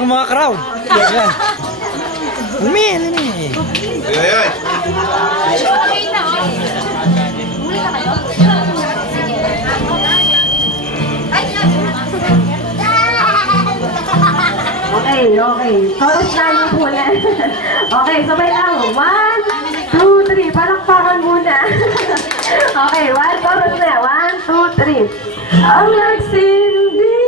ang mga crowd. Lumi. Ay. Okay. Chorus na yung muna. Okay, sabay lang. 1, 2, 3. Palakpakan muna. Okay, chorus na. 1, 2, 3. Ang nagsindi